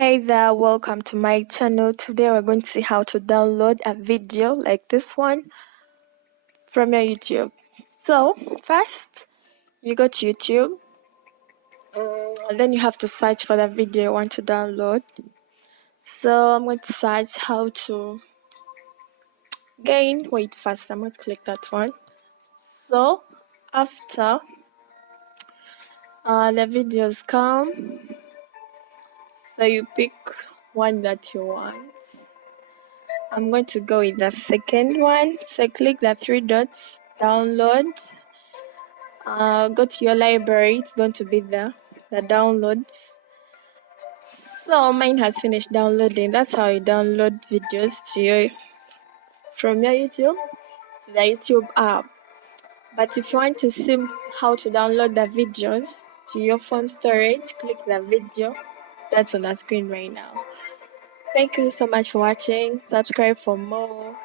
Hey there, welcome to my channel. Today we're going to see how to download a video like this one from your YouTube. So first you go to YouTube and then you have to search for the video you want to download. So I'm going to search how to first I'm going to click that one. So after the videos come, so you pick one that you want. I'm going to go with the second one. So click the three dots, download. Go to your library. It's going to be the downloads. So mine has finished downloading. That's how you download videos from your YouTube to the YouTube app. But if you want to see how to download the videos to your phone storage, click the video that's on the screen right now. Thank you so much for watching. Subscribe for more.